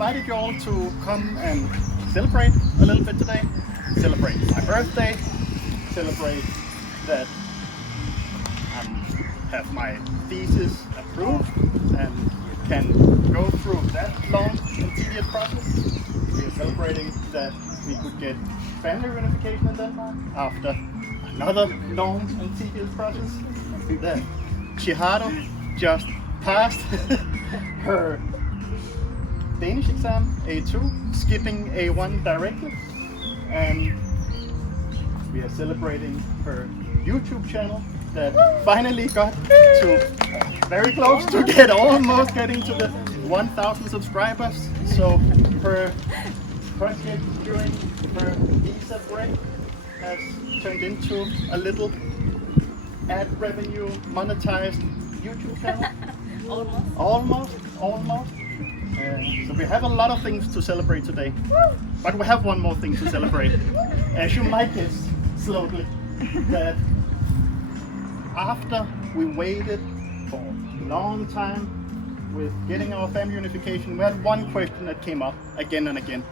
invited you all to come and celebrate a little bit today. Celebrate my birthday, celebrate that I have my thesis approved and can go through that long and tedious process. We are celebrating that we could get family reunification in Denmark after another long and tedious process. That CHIHARU just passed her Danish exam A2, skipping A1 directly, and we are celebrating her YouTube channel that finally got to very close to almost getting to the 1,000 subscribers. So her project during her visa break has turned into a little ad revenue monetized YouTube channel. Almost. So we have a lot of things to celebrate today, but we have one more thing to celebrate. As you might guess slowly, that after we waited for a long time with getting our family unification, we had one question that came up again and again.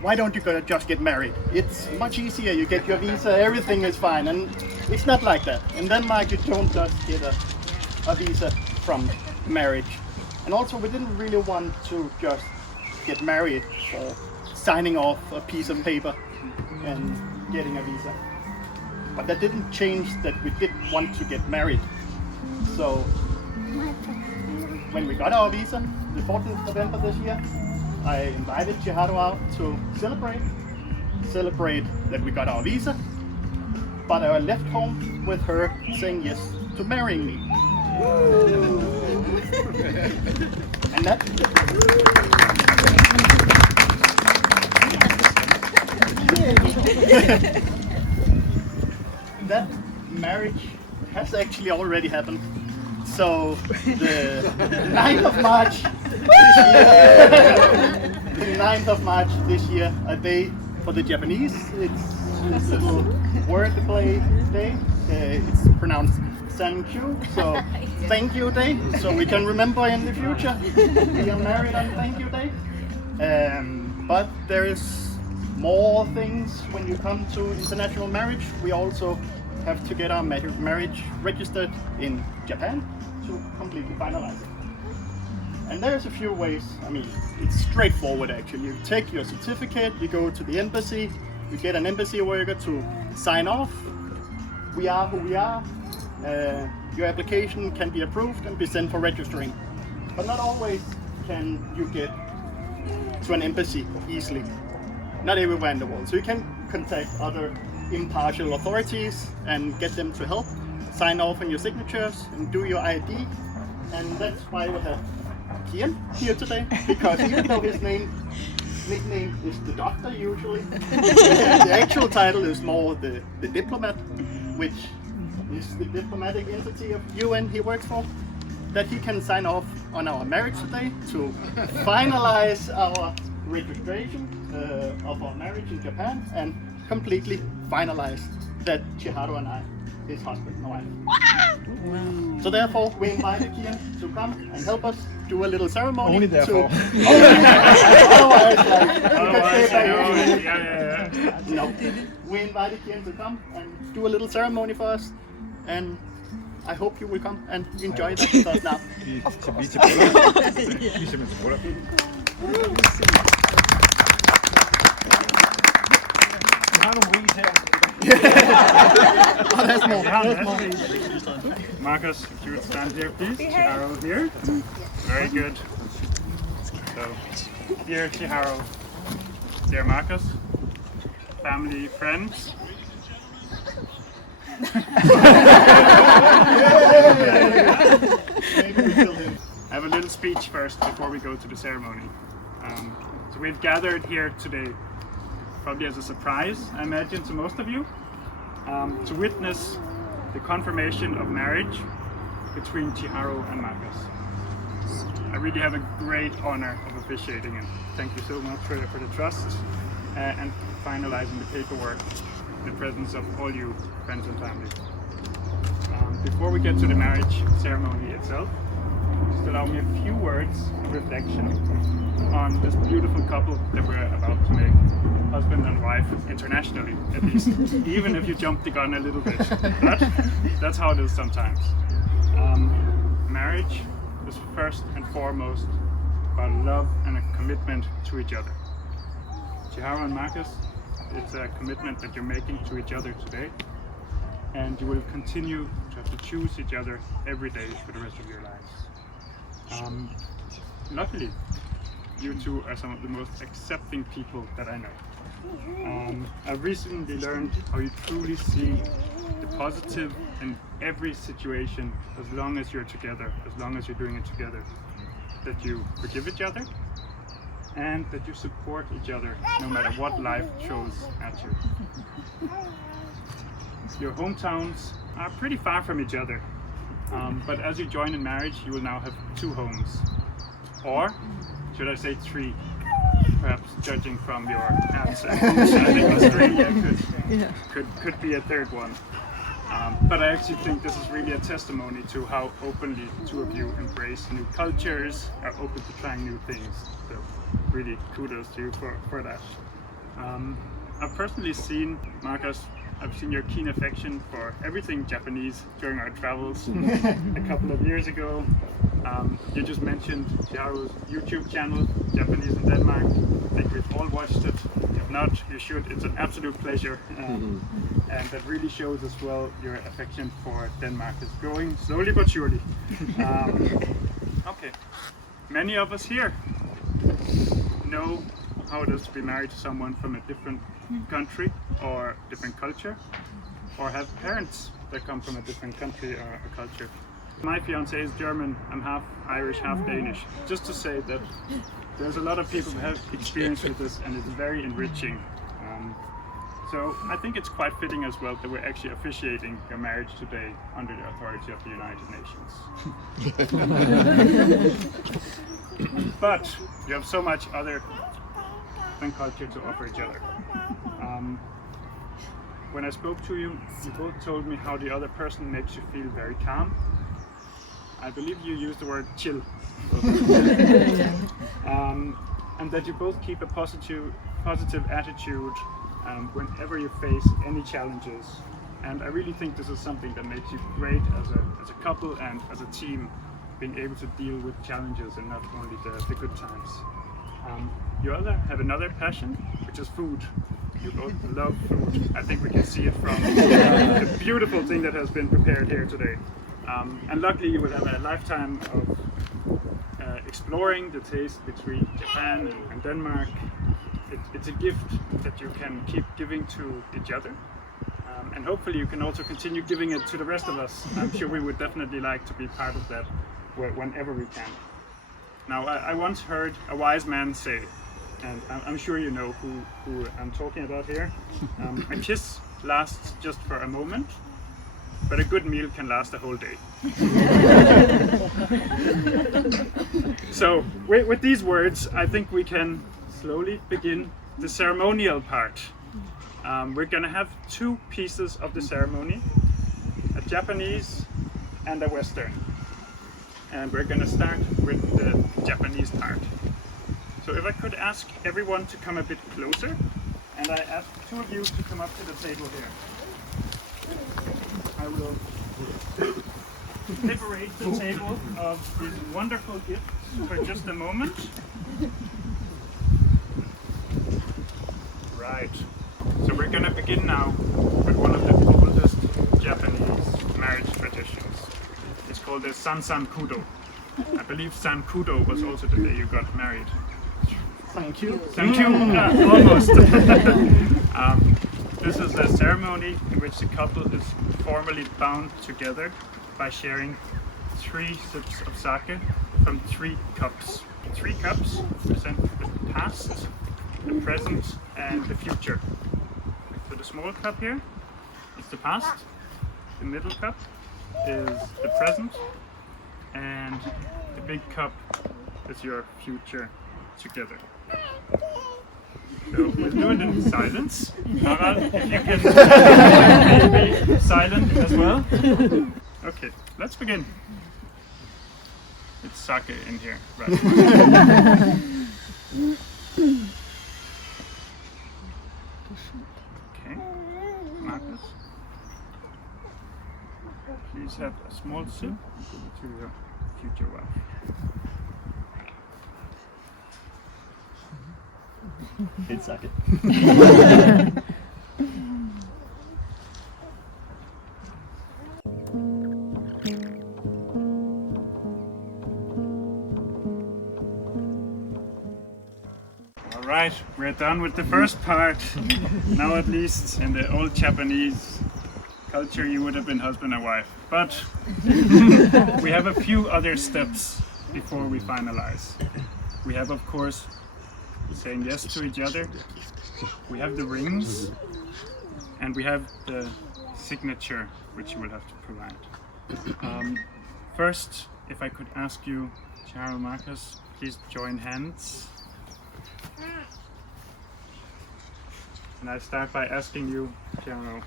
Why don't you just get married? It's much easier, you get your visa, everything is fine. And it's not like that. In Denmark, you don't just get a visa from marriage. And also, we didn't really want to just get married for signing off a piece of paper and getting a visa. But that didn't change that we did want to get married. So when we got our visa, the 14th of November this year, I invited CHIHARU out to celebrate that we got our visa, but I left home with her saying yes to marrying me. And that marriage has actually already happened. So the 9th of March this year, a day for the Japanese. It's a little wordplay day. It's pronounced Sankyu, so thank you day, so we can remember in the future we are married on thank you day. But there is more things when you come to international marriage. We also have to get our marriage registered in Japan to completely finalize it. And there's a few ways. I mean, it's straightforward actually. You take your certificate, you go to the embassy, you get an embassy worker to sign off. We are who we are. Your application can be approved and be sent for registering. But not always can you get to an embassy easily. Not everywhere in the world. So you can contact other impartial authorities and get them to help sign off on your signatures and do your ID. And that's why we have Kian here today, because even though his nickname is the doctor usually, the actual title is more the diplomat, which is the diplomatic entity of UN he works for, that he can sign off on our marriage today to finalize our registration of our marriage in Japan and completely finalize that CHIHARU and I, his husband and wife. Wow. So therefore, we invited Kian to come and help us do a little ceremony. Only therefore. Otherwise, no. We invited Kian to come and do a little ceremony for us, and I hope you will come and enjoy that with us now. Of course. Oh, there's more. Marcus, if you would stand here, please. CHIHARU here. Very good. So, dear CHIHARU, dear Marcus, family, friends. I have a little speech first before we go to the ceremony. So we've gathered here today, probably as a surprise, I imagine, to most of you, to witness the confirmation of marriage between CHIHARU and Marcus. I really have a great honor of officiating, and thank you so much for the trust and finalizing the paperwork in the presence of all you friends and family. Before we get to the marriage ceremony itself, just allow me a few words of reflection on this beautiful couple that we're about to make husband and wife internationally, at least, even if you jump the gun a little bit. But that's how it is sometimes. Marriage is first and foremost about love and a commitment to each other. CHIHARU and Marcus, it's a commitment that you're making to each other today, and you will continue to have to choose each other every day for the rest of your lives. Luckily, you two are some of the most accepting people that I know. I've recently learned how you truly see the positive in every situation as long as you're together, as long as you're doing it together. That you forgive each other and that you support each other no matter what life throws at you. Your hometowns are pretty far from each other, but as you join in marriage, you will now have 2 homes. Or should I say 3? Perhaps judging from your answer. I think Australia could be a 3rd one. But I actually think this is really a testimony to how openly the 2 of you embrace new cultures, are open to trying new things. So really kudos to you for that. I've personally seen, Marcus, I've seen your keen affection for everything Japanese during our travels a couple of years ago. You just mentioned CHIHARU's YouTube channel, Japanese in Denmark. I think we've all watched it. If not, you should. It's an absolute pleasure. And that really shows as well your affection for Denmark is growing slowly but surely. Okay, many of us here know how it is to be married to someone from a different country or different culture, or have parents that come from a different country or a culture. My fiance is German, I'm half Irish, half Danish. Just to say that there's a lot of people who have experience with this and it's very enriching. So I think it's quite fitting as well that we're actually officiating your marriage today under the authority of the United Nations. But you have so much other than culture to offer each other. When I spoke to you, you both told me how the other person makes you feel very calm. I believe you used the word chill. And that you both keep a positive attitude whenever you face any challenges. And I really think this is something that makes you great as a couple and as a team, being able to deal with challenges and not only the good times. You have another passion, which is food. You both love food. I think we can see it from the beautiful thing that has been prepared here today. And luckily you will have a lifetime of exploring the taste between Japan and Denmark. It's a gift that you can keep giving to each other. And hopefully you can also continue giving it to the rest of us. I'm sure we would definitely like to be part of that whenever we can. Now, I once heard a wise man say, and I'm sure you know who I'm talking about here, a kiss lasts just for a moment, but a good meal can last a whole day. So, with these words, I think we can slowly begin the ceremonial part. We're going to have 2 pieces of the ceremony, a Japanese and a Western. And we're going to start with the Japanese part. So if I could ask everyone to come a bit closer, and I ask 2 of you to come up to the table here. I will liberate the table of these wonderful gifts for just a moment. Right. So we're going to begin now with one of the oldest Japanese marriage traditions. It's called the Sansan Kudo. I believe San Kudo was also the day you got married. Thank you. Thank you. Almost. This is a ceremony in which the couple is formally bound together by sharing 3 sips of sake from 3 cups. The 3 cups represent the past, the present, and the future. So the small cup here is the past, the middle cup is the present, and the big cup is your future together. So we'll do it in silence. Harald, if you can be silent as well. Okay, let's begin. It's sake in here, right? Okay, Marcus. Please have a small sip to your future wife. It's sake. Alright, we're done with the first part. Now at least in the old Japanese culture you would have been husband and wife. But we have a few other steps before we finalize. We have of course saying yes to each other. We have the rings and we have the signature which you will have to provide. First, if I could ask you, CHIHARU, Marcus, please join hands. And I start by asking you, CHIHARU,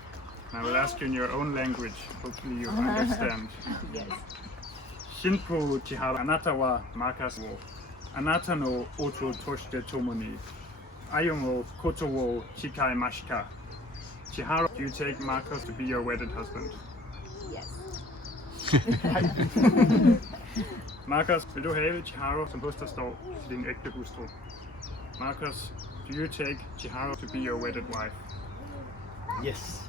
I will ask you in your own language, hopefully you understand. Yes. Shinpu CHIHARU, あなたはマーカスをあなたの夫として共に歩むことを誓いました。CHIHARU, do you take Marcus to be your wedded husband? Yes. Marcus, vil du have CHIHARU som hos der står til din ægte hustru? Marcus, do you take CHIHARU to be your wedded wife? Yes.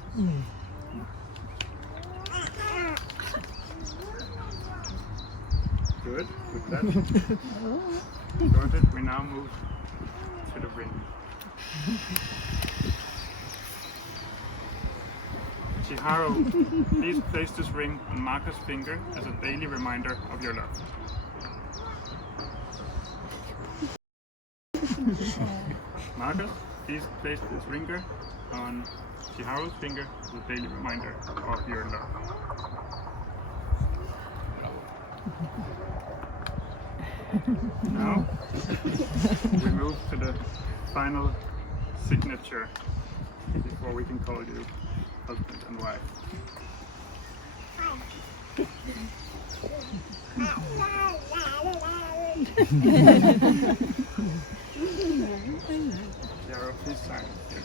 Good, with that. Noted, we now move to the ring. CHIHARU, please place this ring on Marcus' finger as a daily reminder of your love. Marcus, please place this ringer on CHIHARU's finger as a daily reminder of your love. Now, we move to the final signature before we can call you husband and wife. CHIHARU, please sign here.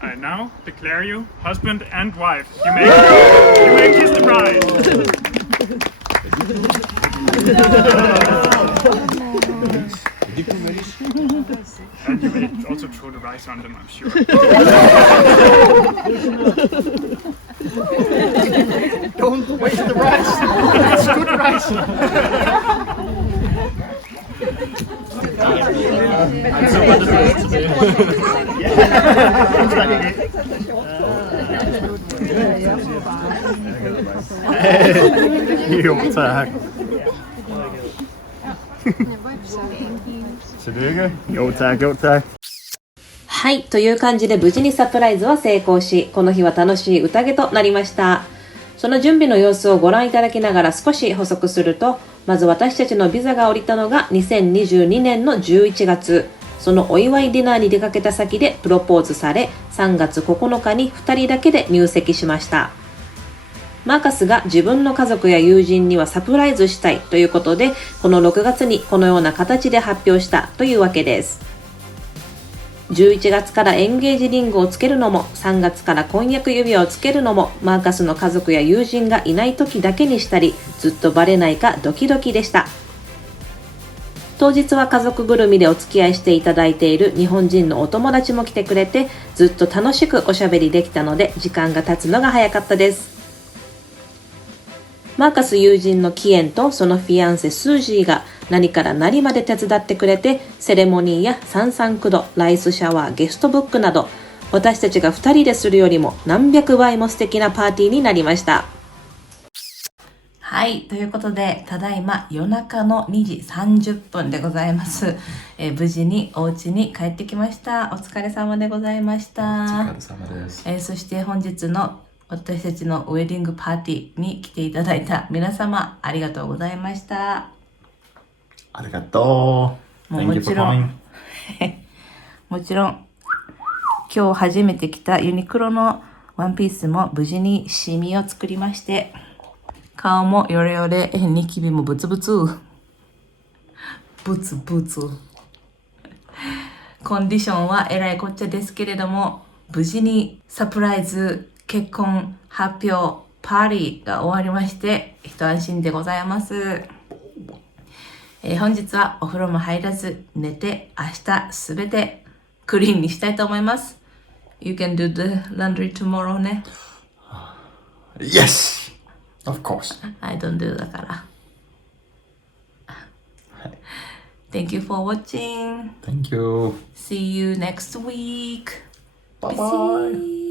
I now declare you husband and wife. You may kiss the bride. And you may also throw the rice on them, I'm sure. Don't waste the rice. It's good rice. Jo, tack. Tillykke. Jo, tack, jo, tack. はい、という感じで無事にサプライズは成功し、この日は楽しい宴となりました。その準備の様子をご覧いただきながら少し補足すると、まず私たちのビザが降りたのが2022年の11月。そのお祝いディナーに出かけた先でプロポーズされ、3月9日に2人だけで入籍しました。マーカスが自分の家族や友人にはサプライズしたいということで、この6月にこのような形で発表したというわけです。11月からエンゲージリングをつけるのも、3月から婚約指輪をつけるのも、マーカスの家族や友人がいない時だけにしたり、ずっとバレないかドキドキでした。当日は家族ぐるみでお付き合いしていただいている日本人のお友達も来てくれて、ずっと楽しくおしゃべりできたので、時間が経つのが早かったです。マーカス友人のキエンとそのフィアンセスージーが何から何まで手伝ってくれて、セレモニーやサンサンクド、ライスシャワー、ゲストブックなど、私たちが2人でするよりも何百倍も素敵なパーティーになりました。はい。ということで、ただいま夜中の2時30分でございます。無事にお家に帰ってきました。お疲れ様でございました。お疲れ様です。そして本日の私たちのウェディングパーティーに来ていただいた皆様、ありがとうございました。ありがとう。もう Thank you も for ちろ coming. ん、もちろん、今日初めて着たユニクロのワンピースも無事にシミを作りまして、顔もヨレヨレ、ニキビもブツブツ。ブツブツ。コンディションはえらいこっちゃですけれども、無事にサプライズ結婚発表パーティーが終わりまして、一安心でございます。本日はお風呂も入らず寝て、明日すべてクリーンにしたいと思います。You can do the laundry tomorrow ね。Yes! Of course. I don't do だから。Thank you for watching. Thank you. See you next week. Bye bye.